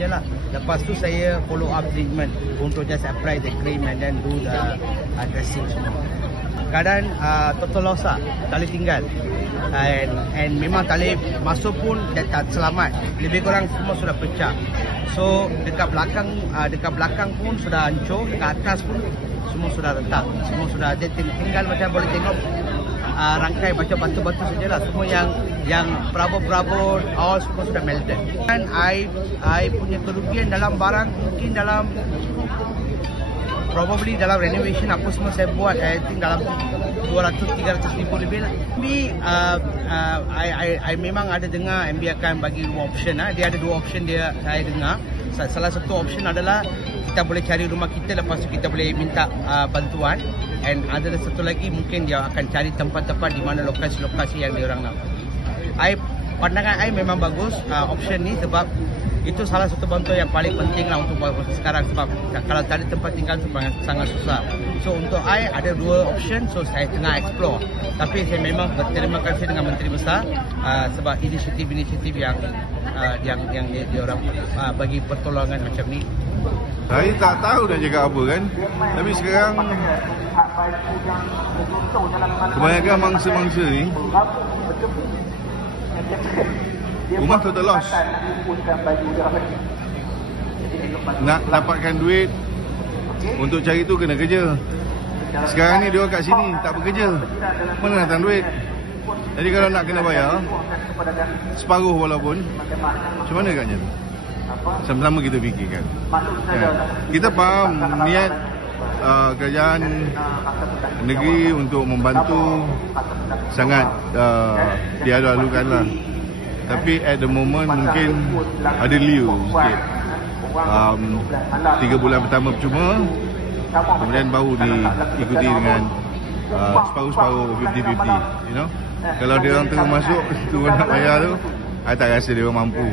sajalah. Lepas tu saya follow up treatment untuk just apply the cream and then do the dressing semua. Keadaan total loss lah, tak boleh tinggal. And memang tak boleh masuk pun tak selamat. Lebih kurang semua sudah pecah. So dekat belakang pun sudah hancur, dekat atas pun semua sudah retak. Semua sudah tinggal macam boleh tengok rangkai macam batu-batu sajalah. Semua yang perabot-perabot all semua sudah melted. Dan I punya kerugian dalam barang mungkin dalam probably dalam renovation apa semua saya buat, I think dalam 200-300 ribu lebih lah. Tapi I memang ada dengar MB akan bagi 2 option. Dia ada 2 option saya dengar. Salah satu option adalah kita boleh cari rumah kita, lepas tu kita boleh minta bantuan. And ada satu lagi mungkin dia akan cari tempat-tempat di mana lokasi-lokasi yang dia orang nak. Pandangan I memang bagus option ni, sebab itu salah satu bantuan yang paling penting lah untuk buat sekarang, sebab kalau tak ada tempat tinggal itu sangat susah. So untuk I ada 2 option, so saya tengah explore. Tapi saya memang berterima kasih dengan Menteri Besar sebab inisiatif yang dia orang bagi pertolongan macam ni. Saya tak tahu nak cakap apa kan. Tapi sekarang kebanyakan mangsa-mangsa ni rumah total loss. Nak dapatkan duit untuk cari tu kena kerja. Sekarang ni dia orang kat sini tak bekerja, mana nak datang duit? Jadi kalau nak kena bayar separuh walaupun, macam mana agaknya? Sama-sama kita fikirkan. Kita faham niat kerajaan negeri untuk membantu sangat diadu-adukan lah. Tapi at the moment mungkin ada liu sikit. 3 bulan pertama percuma, kemudian baru diikuti dengan separuh-separuh 50-50, you know. Kalau dia orang terus masuk, terus nak bayar tu, saya tak rasa dia orang mampu.